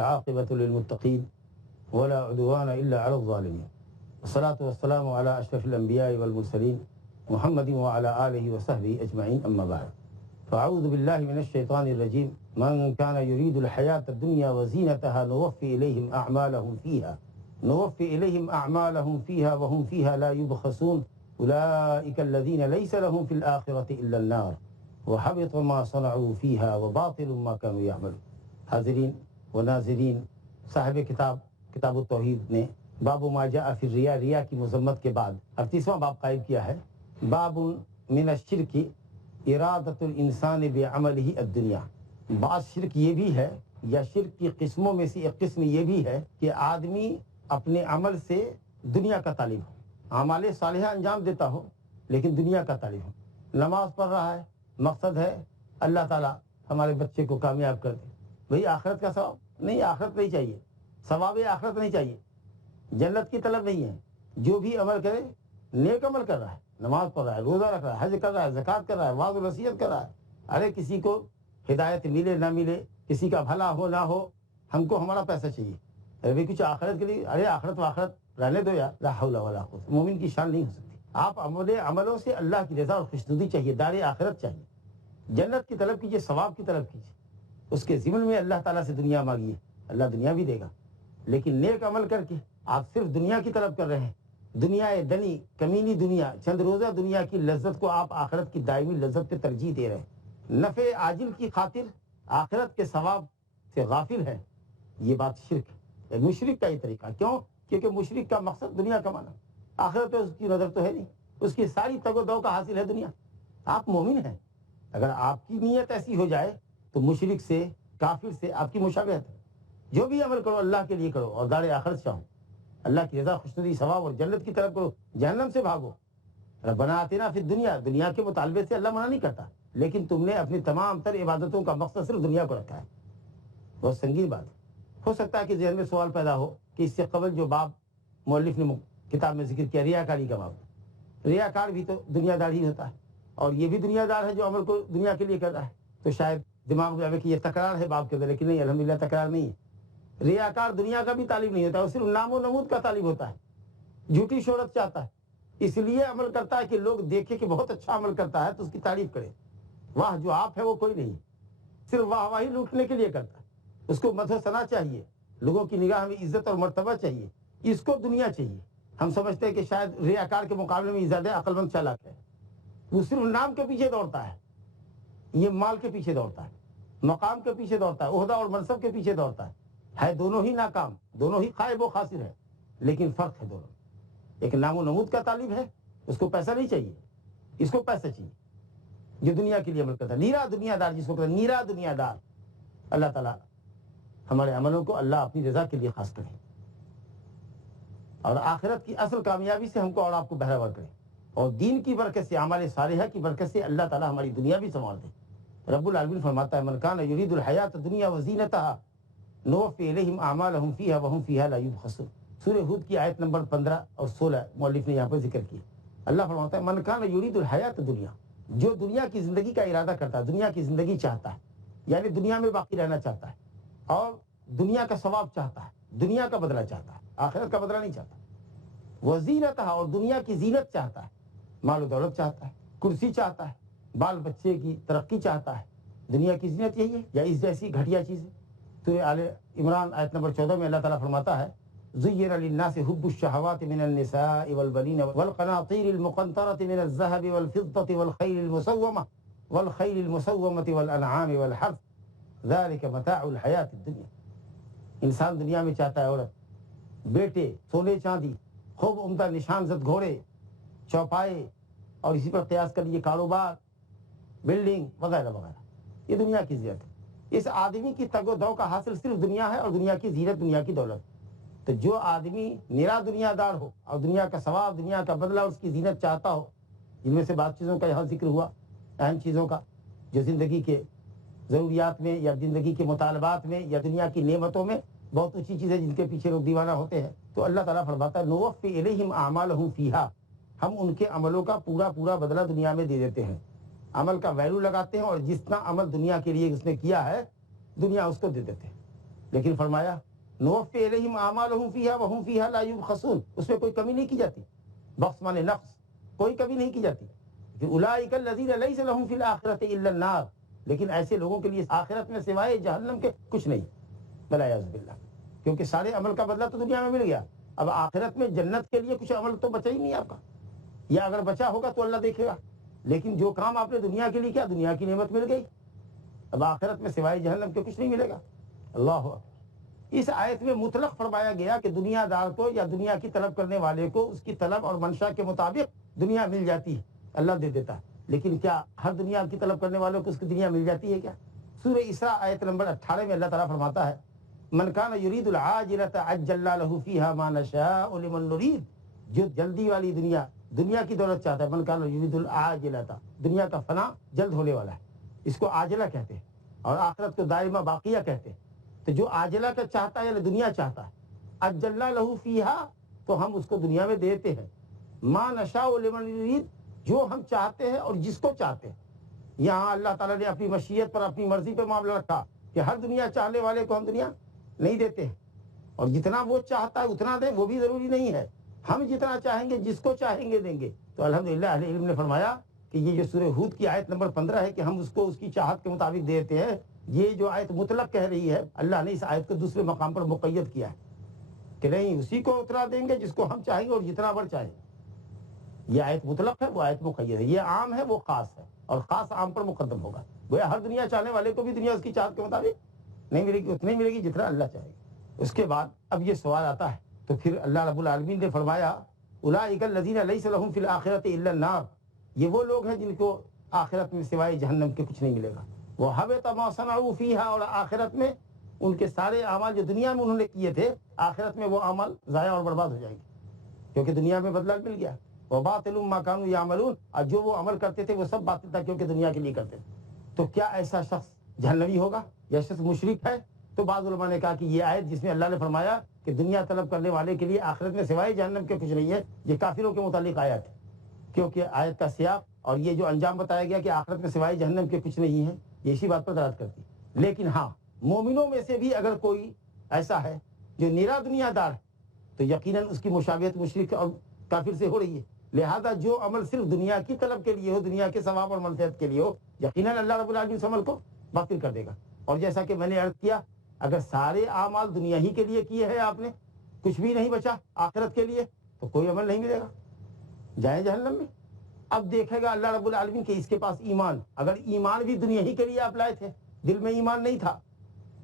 عاقبة للمتقين ولا عدوان إلا على الظالمين والصلاة والسلام على أشرف الأنبياء والمرسلين محمد وعلى آله وصحبه أجمعين أما بعد فأعوذ بالله من الشيطان الرجيم من كان يريد الحياة الدنيا وزينتها نوفي إليهم أعمالهم فيها وهم فيها لا يبخسون أولئك الذين ليس لهم في الآخرة إلا النار وحبط ما صنعوا فيها وباطل ما كانوا يعملون. حاضرین و ناظرین، صاحب کتاب التوحید نے باب ما جاء فی الریا، ریا کی مذمت کے بعد 38واں باب قائم کیا ہے. باب من الشرک ارادۃ الانسان بعملہ الدنیا. بعض شرک یہ بھی ہے، یا شرک کی قسموں میں سے ایک قسم یہ بھی ہے کہ آدمی اپنے عمل سے دنیا کا طالب ہو، اعمال صالحہ انجام دیتا ہو لیکن دنیا کا طالب ہو. نماز پڑھ رہا ہے، مقصد ہے اللہ تعالیٰ ہمارے بچے کو کامیاب کر دے. بھئی آخرت کا ثواب نہیں، آخرت نہیں چاہیے، ثواب آخرت نہیں چاہیے، جنت کی طلب نہیں ہے. جو بھی عمل کرے، نیک عمل کر رہا ہے، نماز پڑھ رہا ہے، روزہ رکھ رہا ہے، حج کر رہا ہے، زکوٰۃ کر رہا ہے، وعظ و نصیحت کر رہا ہے. ارے کسی کو ہدایت ملے نہ ملے، کسی کا بھلا ہو نہ ہو، ہم کو ہمارا پیسہ چاہیے. ارے بھی کچھ آخرت کے لیے، ارے آخرت و آخرت رہنے دو یار. لا حول ولا قوت. مومن کی شان نہیں ہو سکتی. آپ عملوں سے اللہ کی رضا اور خوشنودی چاہیے، دار آخرت چاہیے، جنت کی طلب کیجیے، ثواب کی طلب کیجیے. اس کے ضمن میں اللہ تعالیٰ سے دنیا مانگیے، اللہ دنیا بھی دے گا. لیکن نیک عمل کر کے آپ صرف دنیا کی طلب کر رہے ہیں، دنیا دنی کمینی دنیا، چند روزہ دنیا کی لذت کو آپ آخرت کی دائمی لذت پہ ترجیح دے رہے ہیں، نفع عاجل کی خاطر آخرت کے ثواب سے غافل ہے. یہ بات شرک ہے، مشرک کا یہ طریقہ. کیوں؟ کیونکہ مشرک کا مقصد دنیا کمانا، آخرت پہ اس کی نظر تو ہے نہیں، اس کی ساری تگ و دو کا حاصل ہے دنیا. آپ مومن ہیں، اگر آپ کی نیت ایسی ہو جائے تو مشرک سے، کافر سے آپ کی مشابہت ہے. جو بھی عمل کرو اللہ کے لیے کرو اور دار آخرت چاہو، اللہ کی رضا، خوشنودی، ثواب اور جنت کی طرف کرو، جہنم سے بھاگو. ربنا آتنا فی الدنیا، دنیا کے مطالبے سے اللہ منع نہیں کرتا، لیکن تم نے اپنی تمام تر عبادتوں کا مقصد صرف دنیا کو رکھا ہے. بہت سنگین بات ہے. ہو سکتا ہے کہ ذہن میں سوال پیدا ہو کہ اس سے قبل جو باب مؤلف نے کتاب میں ذکر کیا، ریاکاری کا باب. ریاکار بھی تو دنیا دار ہی ہوتا ہے، اور یہ بھی دنیا دار ہے جو عمل کو دنیا کے لیے کر رہا ہے. تو شاید دماغ میں آئے کہ یہ تکرار ہے باب کے اندر، لیکن نہیں، الحمدللہ تکرار نہیں ہے. ریاکار دنیا کا بھی طالب نہیں ہوتا، وہ صرف نام و نمود کا طالب ہوتا ہے، جھوٹی شہرت چاہتا ہے، اس لیے عمل کرتا ہے کہ لوگ دیکھیں کہ بہت اچھا عمل کرتا ہے تو اس کی تعریف کرے. واہ جو آپ ہے وہ کوئی نہیں، صرف واہ واہی لوٹنے کے لیے کرتا ہے. اس کو مدح و ثنا چاہیے، لوگوں کی نگاہ میں عزت اور مرتبہ چاہیے، اس کو دنیا چاہیے. ہم سمجھتے ہیں کہ شاید ریاکار کے مقابلے میں زیادہ عقل مند چالاک ہے. وہ صرف نام کے پیچھے دوڑتا ہے، یہ مال کے پیچھے دوڑتا ہے، مقام کے پیچھے دوڑتا ہے، عہدہ اور منصب کے پیچھے دوڑتا ہے. دونوں ہی ناکام، دونوں ہی خائب و خاسر ہے، لیکن فرق ہے دونوں. ایک نام و نمود کا طالب ہے، اس کو پیسہ نہیں چاہیے، اس کو پیسہ چاہیے. جو دنیا کے لیے عمل کرتا ہے، نیرا دنیا دار جس کو کہتے ہیں، نیرا دنیا دار. اللہ تعالیٰ ہمارے عملوں کو اللہ اپنی رضا کے لیے خاص کرے، اور آخرت کی اصل کامیابی سے ہم کو اور آپ کو بہرور کرے، اور دین کی برکت سے، اعمال صالحہ کی برکت سے اللہ تعالیٰ ہماری دنیا بھی سنوار دے. رب العالمین فرماتا ہے من کان یرید الحیات الدنیا وزینتہا نوفی الیہم اعمالہم فیہا وہم فیہا لا یبخسون. سورہ ہود کی آیت نمبر 15 اور 16 مؤلف نے یہاں پر ذکر کیا. اللہ فرماتا ہے من کان یرید الحیات الدنیا، جو دنیا کی زندگی کا ارادہ کرتا ہے، دنیا کی زندگی چاہتا ہے، یعنی دنیا میں باقی رہنا چاہتا ہے، اور دنیا کا ثواب چاہتا ہے، دنیا کا بدلہ چاہتا ہے، آخرت کا بدلہ نہیں چاہتا. وزینتہا، اور دنیا کی زینت چاہتا ہے، مال و دولت چاہتا ہے، کرسی چاہتا ہے، بال بچے کی ترقی چاہتا ہے. دنیا کی زینت یہی ہے یا اس جیسی گھٹیا چیز ہے. تو آل عمران آیت نمبر 14 میں اللہ تعالیٰ فرماتا ہے زُيِّنَ لِلنَّاسِ حُبُّ الشَّهَوَاتِ مِنَ النِّسَاءِ وَالْبَنِينَ وَالْقَنَاطِيرِ الْمُقَنطَرَةِ مِنَ الذَّهَبِ وَالْفِضَّةِ وَالْخَيْلِ الْمُسَوَّمَةِ وَالْأَنْعَامِ وَالْحَرْثِ ذَلِكَ مَتَاعُ الْحَيَاةِ الدُّنْيَا. انسان دنیا میں چاہتا ہے عورت، بیٹے، سونے چاندی، خوب عمدہ نشان زد گھوڑے، چوپائے، اور اسی پر قیاس کر لیے کاروبار، بلڈنگ وغیرہ وغیرہ. یہ دنیا کی زینت ہے. اس آدمی کی تگ و دو کا حاصل صرف دنیا ہے، اور دنیا کی زینت، دنیا کی دولت. تو جو آدمی نرا دنیا دار ہو اور دنیا کا ثواب، دنیا کا بدلہ، اس کی زینت چاہتا ہو، جن میں سے بعض چیزوں کا یہاں ذکر ہوا، اہم چیزوں کا جو زندگی کے ضروریات میں یا زندگی کے مطالبات میں یا دنیا کی نعمتوں میں بہت اونچی چیزیں جن کے پیچھے لوگ دیوانہ ہوتے ہیں. تو اللہ تعالیٰ فرماتا ہے نوفی الیہم اعمالہم فیہا، ہم ان کے عملوں کا پورا بدلہ دنیا میں دے دیتے ہیں. عمل کا ویلو لگاتے ہیں، اور جتنا عمل دنیا کے لیے اس نے کیا ہے دنیا اس کو دے دیتے ہیں. لیکن فرمایا نوفی الیہم اعمالہم فیہا وہم فیہا لا یبخسون، اس میں کوئی کمی نہیں کی جاتی، بخس مانے نقص، کوئی کمی نہیں کی جاتی. کہ اولئک الذین لیس لہم فی الآخرۃ الا النار، لیکن ایسے لوگوں کے لیے آخرت میں سوائے جہنم کے کچھ نہیں، والعیاذ باللہ. کیونکہ سارے عمل کا بدلہ تو دنیا میں مل گیا، اب آخرت میں جنت کے لیے کچھ عمل تو بچا ہی نہیں آپ کا، یا اگر بچا ہوگا تو اللہ دیکھے گا. لیکن جو کام آپ نے دنیا کے لیے کیا، دنیا کی نعمت مل گئی، اب آخرت میں سوائے جہنم کے کچھ نہیں ملے گا. اللہ اکبر. اس آیت میں مطلق فرمایا گیا کہ دنیا دار کو یا دنیا کی طلب کرنے والے کو اس کی طلب اور منشا کے مطابق دنیا مل جاتی ہے، اللہ دے دیتا ہے. لیکن کیا ہر دنیا کی طلب کرنے والوں کو اس کی دنیا مل جاتی ہے کیا؟ سورہ اسراء آیت نمبر 18 میں اللہ تعالیٰ فرماتا ہے من کان یرید العاجلۃ عجلنا لہ فیہا ما نشاء لمن نرید، جو جلدی والی دنیا کی دولت چاہتا ہے، من کان یرید العاجلۃ، دنیا کا فنا جلد ہونے والا ہے، اس کو عاجلہ کہتے ہیں، اور آخرت کو دائمہ باقیہ کہتے ہیں. تو جو عاجلہ کا چاہتا ہے یعنی دنیا چاہتا ہے، عجلنا لہ فیہا، تو ہم اس کو دنیا میں دیتے ہیں، ما نشاء لمن نرید، جو ہم چاہتے ہیں اور جس کو چاہتے ہیں. یہاں اللہ تعالیٰ نے اپنی مشیت پر اپنی مرضی پہ معاملہ رکھا کہ ہر دنیا چاہنے والے کو ہم دنیا نہیں دیتے ہیں، اور جتنا وہ چاہتا ہے اتنا دیں وہ بھی ضروری نہیں ہے، ہم جتنا چاہیں گے جس کو چاہیں گے دیں گے. تو الحمدللہ اہل علم نے فرمایا کہ یہ جو سورہ ہود کی آیت نمبر 15 ہے کہ ہم اس کو اس کی چاہت کے مطابق دیتے ہیں، یہ جو آیت مطلق کہہ رہی ہے، اللہ نے اس آیت کو دوسرے مقام پر مقید کیا ہے کہ نہیں اسی کو اتنا دیں گے جس کو ہم چاہیں گے اور جتنا بڑھ چاہیں. یہ آیت مطلق ہے، وہ آیت مقید ہے، یہ عام ہے وہ خاص ہے، اور خاص عام پر مقدم ہوگا. گویا ہر دنیا چاہنے والے کو بھی دنیا اس کی چاہت کے مطابق نہیں ملے گی، اتنی ملے گی جتنا اللہ چاہے گا. اس کے بعد اب یہ سوال آتا ہے، تو پھر اللہ رب العالمین نے فرمایا اولئک الذین لیس لہم فی الآخرۃ الا النار، یہ وہ لوگ ہیں جن کو آخرت میں سوائے جہنم کے کچھ نہیں ملے گا. وحبط ما صنعوا فیہا، اور آخرت میں ان کے سارے اعمال جو دنیا میں انہوں نے کیے تھے، آخرت میں وہ اعمال ضائع اور برباد ہو جائیں گے، کیونکہ دنیا میں بدلہ مل گیا. وباطل ما کانوا یعملون، اور جو وہ عمل کرتے تھے وہ سب باطل تھا کیونکہ دنیا کے لیے کرتے تھے. تو کیا ایسا شخص جہنمی ہوگا یا شخص مشرک ہے؟ تو بعض علماء نے کہا کہ یہ آیت جس میں اللہ نے فرمایا کہ دنیا طلب کرنے والے کے لیے آخرت میں سوائے جہنم کے کچھ نہیں ہے، یہ کافروں کے متعلق آیت ہے، کیونکہ آیت کا سیاق اور یہ جو انجام بتایا گیا کہ آخرت میں سوائے جہنم کے کچھ نہیں ہے، یہ اسی بات پر دلالت کرتی. لیکن ہاں، مومنوں میں سے بھی اگر کوئی ایسا ہے جو نیرا دنیا دار ہے تو یقیناً اس کی مشابہت مشرک اور کافر سے ہو رہی ہے. لہذا جو عمل صرف دنیا کی طلب کے لیے ہو، دنیا کے ثواب اور منفعت کے لیے ہو، یقیناً اللہ رب العالمین اس عمل کو باطل کر دے گا. اور جیسا کہ میں نے عرض کیا، اگر سارے اعمال دنیا ہی کے لیے کیے ہیں آپ نے، کچھ بھی نہیں بچا آخرت کے لیے، تو کوئی عمل نہیں ملے گا، جائیں جہنم میں. اب دیکھے گا اللہ رب العالمین کہ اس کے پاس ایمان، اگر ایمان بھی دنیا ہی کے لیے آپ لائے تھے، دل میں ایمان نہیں تھا،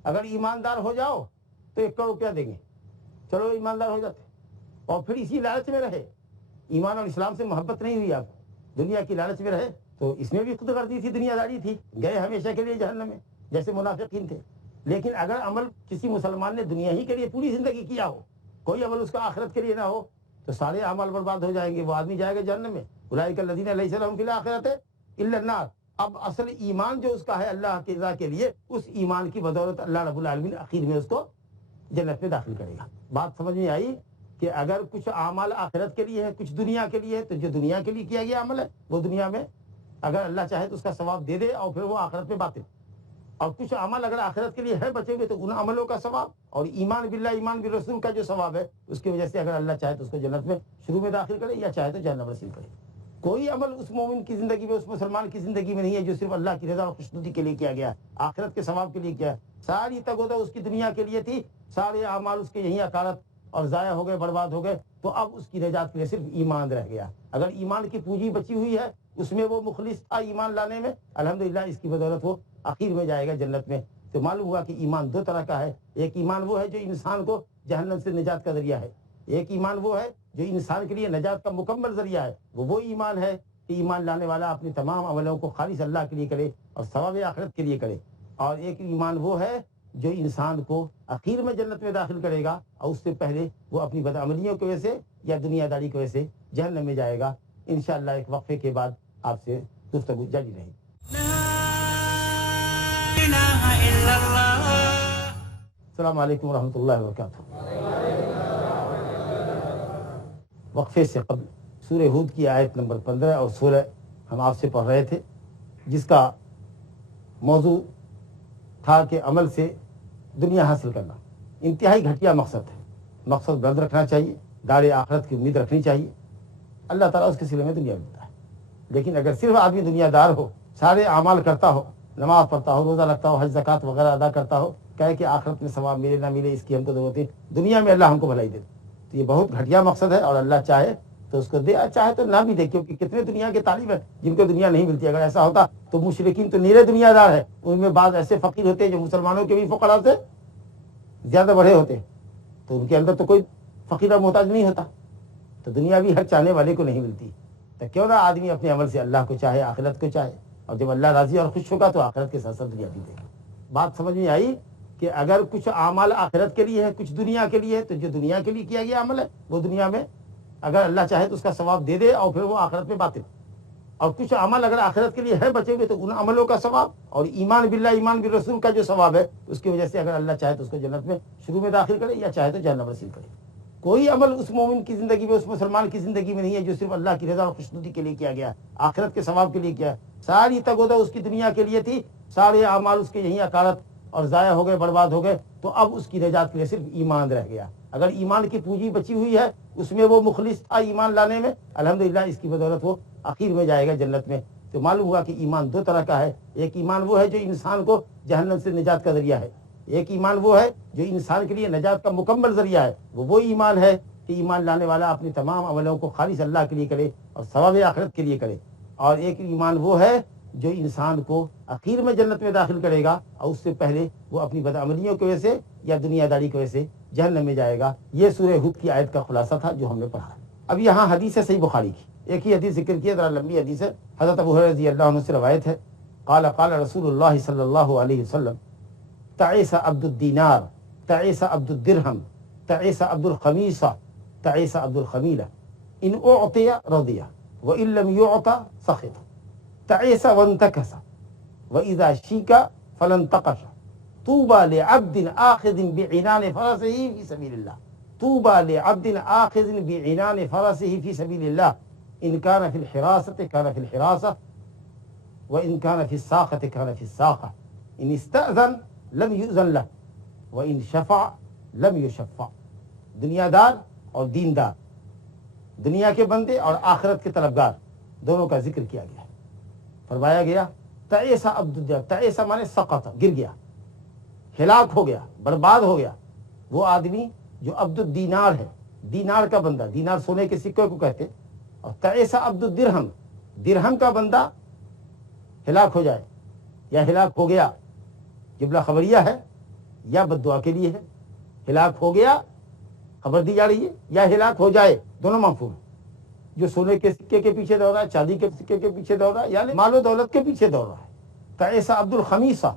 اگر ایماندار ہو جاؤ تو 1 کروڑ روپیہ دیں گے، چلو ایماندار ہو جاتے، اور پھر اسی لالچ میں رہے، ایمان اور اسلام سے محبت نہیں ہوئی، آپ دنیا کی لالچ میں رہے، تو اس میں بھی خود غرضی تھی، دنیا داری تھی، گئے ہمیشہ کے لیے جہنم میں جیسے منافقین تھے. لیکن اگر عمل کسی مسلمان نے دنیا ہی کے لیے پوری زندگی کیا ہو، کوئی عمل اس کا آخرت کے لیے نہ ہو، تو سارے اعمال برباد ہو جائیں گے، وہ آدمی جائے گا جہنم میں. اولئک الذین لیس لہم فی الآخرۃ الا النار. اب اصل ایمان جو اس کا ہے اللہ کی رضا کے لیے، اس ایمان کی بدولت اللہ رب العالمین آخر میں اس کو جنت میں داخل کرے گا. بات سمجھ میں آئی کہ اگر کچھ اعمال آخرت کے لیے ہے، کچھ دنیا کے لیے ہے، تو جو دنیا کے لیے کیا گیا عمل ہے وہ دنیا میں اگر اللہ چاہے تو اس کا ثواب دے دے، اور پھر وہ آخرت میں باطل. اور کچھ عمل اگر آخرت کے لیے ہے بچے ہوئے، تو ان عملوں کا ثواب اور ایمان باللہ، ایمان بالرسول کا جو ثواب ہے، اس کی وجہ سے اگر اللہ چاہے تو اس کو جنت میں شروع میں داخل کرے، یا چاہے تو جہنم رسید کرے. کوئی عمل اس مومن کی زندگی میں، اس مسلمان کی زندگی میں نہیں ہے جو صرف اللہ کی رضا اور خوشنودی کے لیے کیا گیا، آخرت کے ثواب کے لیے کیا. ساری تگودہ اس کی دنیا کے لیے تھی، سارے اعمال اس کے یہیں اکارت اور ضائع ہو گئے، برباد ہو گئے. تو اب اس کی نجات کے لیے صرف ایمان رہ گیا. اگر ایمان کی پونجی بچی ہوئی ہے، اس میں وہ مخلص تھا ایمان لانے میں، الحمدللہ اس کی بدولت وہ آخر میں جائے گا جنت میں. تو معلوم ہوا کہ ایمان 2 طرح کا ہے. ایک ایمان وہ ہے جو انسان کو جہنم سے نجات کا ذریعہ ہے، ایک ایمان وہ ہے جو انسان کے لیے نجات کا مکمل ذریعہ ہے. وہ ایمان ہے کہ ایمان لانے والا اپنے تمام عملوں کو خالص اللہ کے لیے کرے اور ثواب آخرت کے لیے کرے. اور ایک ایمان وہ ہے جو انسان کو آخر میں جنت میں داخل کرے گا، اور اس سے پہلے وہ اپنی بدعملیوں کی وجہ سے یا دنیا داری کی وجہ سے جہنم میں جائے گا. انشاءاللہ ایک وقفے کے بعد آپ سے گفتگو جاری رہے. السلام علیکم ورحمۃ اللہ وبرکاتہ. وقفے سے قبل سورہ ہود کی آیت نمبر 15 اور سورہ ہم آپ سے پڑھ رہے تھے، جس کا موضوع تھا کہ عمل سے دنیا حاصل کرنا. انتہائی گھٹیا مقصد ہے. مقصد بلند رکھنا چاہیے, دار آخرت کی امید رکھنی چاہیے. اللہ تعالیٰ اس کے سلے میں دنیا ملتا ہے. لیکن اگر صرف آدمی دنیا دار ہو, سارے اعمال کرتا ہو, نماز پڑھتا ہو, روزہ رکھتا ہو, حج زکات وغیرہ ادا کرتا ہو, کہے کہ آخرت میں ثواب ملے نہ ملے اس کی ہم کو ضرورت ہے, دنیا میں اللہ ہم کو بھلائی دے, تو یہ بہت گھٹیا مقصد ہے. اور اللہ چاہے تو اس کو دے, چاہے تو نہ بھی دے, کیونکہ کتنے دنیا کے طالب ہیں جن کو دنیا نہیں ملتی. اگر ایسا ہوتا تو مشرکین تو نیرے دنیا دار ہے, ان میں بعض ایسے فقیر ہوتے ہیں جو مسلمانوں کے بھی فقراء سے زیادہ بڑے ہوتے, تو ان کے اندر تو کوئی فقیر اور محتاج نہیں ہوتا. تو دنیا بھی ہر چاہنے والے کو نہیں ملتی. تو کیوں نہ آدمی اپنے عمل سے اللہ کو چاہے, آخرت کو چاہے, اور جب اللہ راضی اور خوش ہوگا تو آخرت کے ساتھ ساتھ دنیا بھی دے گا. بات سمجھ میں آئی کہ اگر کچھ اعمال آخرت کے لیے ہے, کچھ دنیا کے لیے ہے, تو جو دنیا کے لیے کیا گیا عمل ہے وہ دنیا میں اگر اللہ چاہے تو اس کا ثواب دے دے, اور پھر وہ آخرت میں باطل. اور کچھ عمل اگر آخرت کے لیے ہے بچے ہوئے تو ان عملوں کا ثواب اور ایمان باللہ ایمان بالرسول کا جو ثواب ہے اس کی وجہ سے اگر اللہ چاہے تو اس کو جنت میں شروع میں داخل کرے, یا چاہے تو جہنم رسید کرے. کوئی عمل اس مومن کی زندگی میں, اس مسلمان کی زندگی میں نہیں ہے جو صرف اللہ کی رضا اور خوشنودی کے لیے کیا گیا, آخرت کے ثواب کے لیے کیا. ساری تگودہ اس کی دنیا کے لیے تھی, سارے اعمال اس کے یہیں اکارت اور ضائع ہو گئے, برباد ہو گئے. تو اب اس کی نجات کے لیے صرف ایمان رہ گیا. اگر ایمان کی پونجی بچی ہوئی ہے, اس میں وہ مخلص تھا ایمان لانے میں, الحمدللہ اس کی بدولت وہ آخر میں جائے گا جنت میں. تو معلوم ہوا کہ ایمان دو طرح کا ہے. ایک ایمان وہ ہے جو انسان کو جہنم سے نجات کا ذریعہ ہے, ایک ایمان وہ ہے جو انسان کے لیے نجات کا مکمل ذریعہ ہے. وہ ایمان ہے کہ ایمان لانے والا اپنی تمام عملوں کو خالص اللہ کے لیے کرے اور ثواب آخرت کے لیے کرے. اور ایک ایمان وہ ہے جو انسان کو اخیر میں جنت میں داخل کرے گا, اور اس سے پہلے وہ اپنی بدعملیوں کی وجہ سے یا دنیا داری کی وجہ سے جہنم میں جائے گا. یہ سورہ ہود کی آیت کا خلاصہ تھا جو ہم نے پڑھا. اب یہاں حدیث ہے صحیح بخاری کی, ایک ہی حدیث ذکر کی ہے, ذرا لمبی حدیث ہے. حضرت ابو ہریرہ رضی اللہ عنہ سے روایت ہے, قال قال رسول اللہ صلی اللہ علیہ وسلم تعیس عبد الدینار تعیس عبد الدرہم تعیس عبد الخمیسہ تعیس عبد الخمیلہ ان اعطی رضی وان لم يعط سخط تعیس وانتکس واذا شیک فلانتقش طوبى لعبد آخذ بعنان فرسه في سبيل الله طوبى لعبد آخذ بعنان فرسه في سبيل الله إن كان في الحراسة كان في الحراسة وإن كان في الساقة كان في الساقة إن استأذن لم يؤذن له وإن شفع لم يشفع. دنیا دار اور دیندار, دنیا کے بندے اور آخرت کے طلبگار, دونوں کا ذکر کیا گیا. فرمایا گیا تعیسہ عبد الدینار, تعیسہ مانے سقط, گر گیا, ہلاک ہو گیا, برباد ہو گیا وہ آدمی جو عبد الدینار ہے, دینار کا بندہ, دینار سونے کے سکے کو کہتے. اور تعیسہ عبد الدرہم, درہم کا بندہ ہلاک ہو جائے یا ہلاک ہو گیا, جملہ خبریہ ہے یا بد دعا کے لیے ہے. ہلاک ہو گیا خبر دی جا رہی ہے, یا ہلاک ہو جائے, دونوں مفہوم ہے. جو سونے کے سکے کے پیچھے دوڑ رہا ہے, چاندی کے سکے کے پیچھے دوڑ رہا ہے, یعنی مال و دولت کے پیچھے دوڑ رہا ہے. تعیسہ عبد الخمیسہ,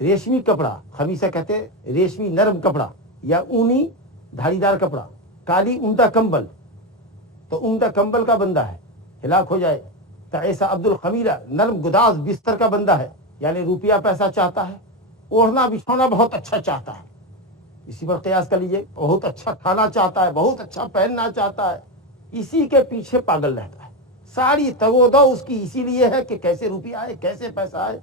ریشمی کپڑا, خمیسہ کہتے ہیں ریشمی نرم کپڑا یا اونی دھاڑی دار کپڑا, کالی عمدہ کمبل, تو عمدہ کمبل کا بندہ ہے, ہلاک ہو جائے. تعیسہ عبد الخمیلہ, نرم گداز بستر کا بندہ ہے, یعنی روپیہ پیسہ چاہتا ہے, اوڑھنا بچھونا بہت اچھا چاہتا ہے, اسی پر قیاس کر لیجئے, بہت اچھا کھانا چاہتا ہے, بہت اچھا پہننا چاہتا ہے, اسی کے پیچھے پاگل رہتا ہے. ساری تگودہ اس کی اسی لیے ہے کہ کیسے روپیہ آئے, کیسے پیسہ آئے,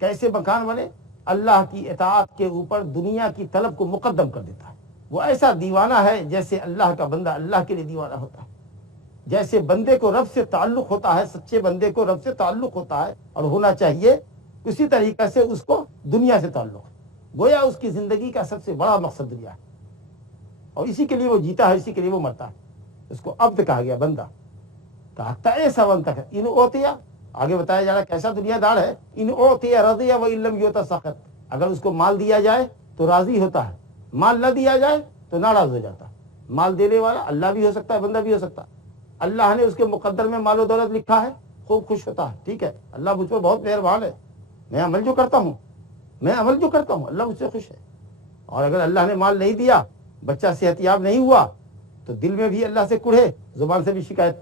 کیسے مکان بنے. اللہ کی اطاعت کے اوپر دنیا کی طلب کو مقدم کر دیتا ہے. وہ ایسا دیوانہ ہے جیسے اللہ کا بندہ اللہ کے لیے دیوانہ ہوتا ہے. جیسے بندے کو رب سے تعلق ہوتا ہے, سچے بندے کو رب سے تعلق ہوتا ہے اور ہونا چاہیے, اسی طریقے سے اس کو دنیا سے تعلق ہے. گویا اس کی زندگی کا سب سے بڑا مقصد دنیا ہے, اور اسی کے لیے وہ جیتا ہے, اسی کے لیے وہ مرتا ہے. اس کو عبد کہا گیا, بندہ کہا. تعیسہ وانتکس, ان اوتیا, آگے بتایا جا رہا ہے کیسا دنیا دار ہے. ان اوتیا رضی وان لم یؤت سخط, اگر اس کو مال دیا جائے تو راضی ہوتا ہے, مال نہ دیا جائے تو ناراض ہو جاتا ہے. مال دینے والا اللہ بھی ہو سکتا ہے, بندہ بھی ہو سکتا ہے. اللہ نے اس کے مقدر میں مال و دولت لکھا ہے, خوب خوش ہوتا ہے, ٹھیک ہے, اللہ مجھ پر بہت مہربان ہے, میں عمل جو کرتا ہوں اللہ مجھ سے خوش ہے. اور اگر اللہ نے مال نہیں دیا, بچہ صحت یاب نہیں ہوا, تو دل میں بھی اللہ سے کڑھے, زبان سے بھی شکایت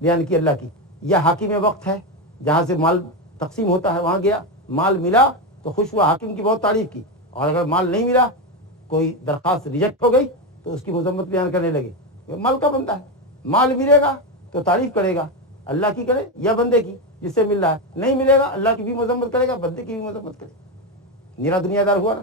بیان کی اللہ کی. یا حاکم وقت ہے, جہاں سے مال تقسیم ہوتا ہے وہاں گیا, مال ملا تو خوش ہوا, حاکم کی بہت تعریف کی. اور اگر مال نہیں ملا, کوئی درخواست ریجیکٹ ہو گئی, تو اس کی مذمت بیان کرنے لگے. مال کا بندہ ہے, مال ملے گا تو تعریف کرے گا, اللہ کی کرے یا بندے کی جس سے مل رہا ہے. نہیں ملے گا, اللہ کی بھی مذمت کرے گا, بندے کی بھی مذمت کرے گا. نیرا دنیا دار ہوا نا.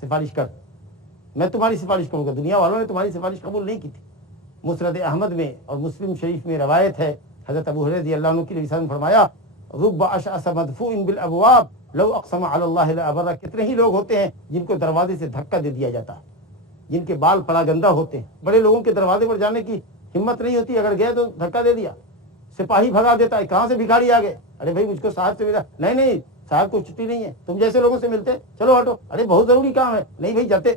سفارش کر, میں تمہاری سفارش کروں گا. دنیا والوں نے تمہاری سفارش قبول نہیں کی تھی. مسند احمد میں اور مسلم شریف میں روایت ہے, حضرت ابو ہریرہ رضی اللہ عنہ کی روایت میں فرمایا رب اشعث مدفوع بالابواب لو اقسم علی اللہ لابر. کتنے ہی لوگ ہوتے ہیں جن کو دروازے سے دھکا دے دیا جاتا ہے, جن کے بال پڑا گندہ ہوتے ہیں. بڑے لوگوں کے دروازے پر جانے کی ہمت نہیں ہوتی, اگر گئے تو دھکا دے دیا, سپاہی بھگا دیتا ہے. کہاں سے بھکاری آ گئے, ارے بھائی مجھ کو صاحب سے ملا, نہیں صاحب کو چھٹی نہیں ہے, تم جیسے لوگوں سے ملتے, چلو ہٹو, ارے بہت ضروری کام ہے, نہیں بھائی جاتے,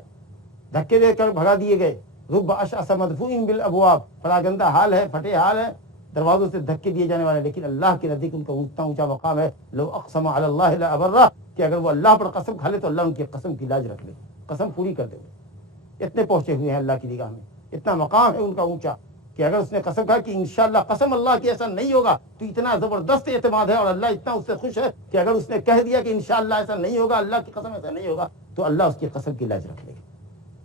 دھکے دے کر بھگا دیے گئے. رب اشعث مدفوع بالابواب, پڑا گندہ حال ہے, پھٹے حال ہے, دروازوں سے دھکے دیے جانے والے. لیکن اللہ کے نزدیک ان کا اتنا اونچا مقام ہے, لو اقسم علی اللہ لابر, کہ اگر وہ اللہ پر قسم کھا لے تو اللہ ان کی قسم کی لاج رکھ لے, قسم پوری کر دے. اتنے پہنچے ہوئے ہیں اللہ کی نگاہ میں, اتنا مقام ہے ان کا اونچا کہ اگر اس نے قسم کہا کہ انشاءاللہ قسم اللہ کی ایسا نہیں ہوگا, تو اتنا زبردست اعتماد ہے اور اللہ اتنا اس سے خوش ہے کہ اگر اس نے کہہ دیا کہ انشاءاللہ ایسا نہیں ہوگا, اللہ کی قسم ایسا نہیں ہوگا, تو اللہ اس کی قسم کی لاج رکھ لے گا.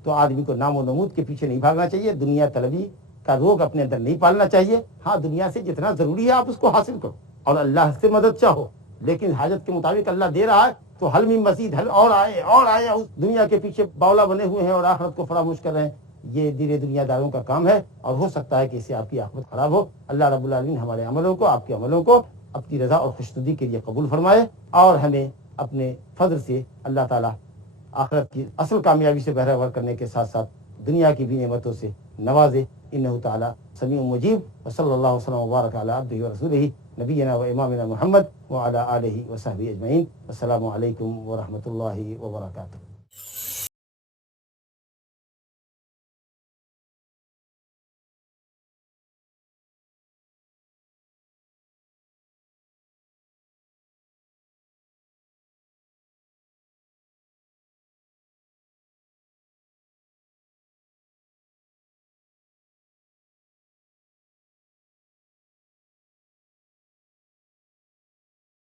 تو آدمی کو نام و نمود کے پیچھے نہیں بھاگنا چاہیے, دنیا طلبی کا روگ اپنے اندر نہیں پالنا چاہیے. ہاں دنیا سے جتنا ضروری ہے آپ اس کو حاصل کرو اور اللہ سے مدد چاہو, لیکن حاجت کے مطابق اللہ دے رہا ہے تو حل میں مزید حل, اور آئے اس دنیا کے پیچھے باولا بنے ہوئے ہیں اور آخرت کو فراموش کر رہے ہیں. یہ دیر دنیا داروں کا کام ہے اور ہو سکتا ہے کہ اس سے آپ کی آخرت خراب ہو. اللہ رب العالمین ہمارے عملوں کو, آپ کے عملوں کو اپنی رضا اور خوشنودی کے لیے قبول فرمائے اور ہمیں اپنے فضل سے اللہ تعالیٰ آخرت کی اصل کامیابی سے بہرہ کرنے کے ساتھ ساتھ دنیا کی بھی نعمتوں سے نوازے. انہ تعالیٰ سمیع مجیب. وصلی اللہ وسلم وبارک علی عبدہ ورسولہ نبینا و امامنا محمد وعلی آلہ وصحبہ اجمعین. السلام علیکم ورحمۃ اللہ وبرکاتہ.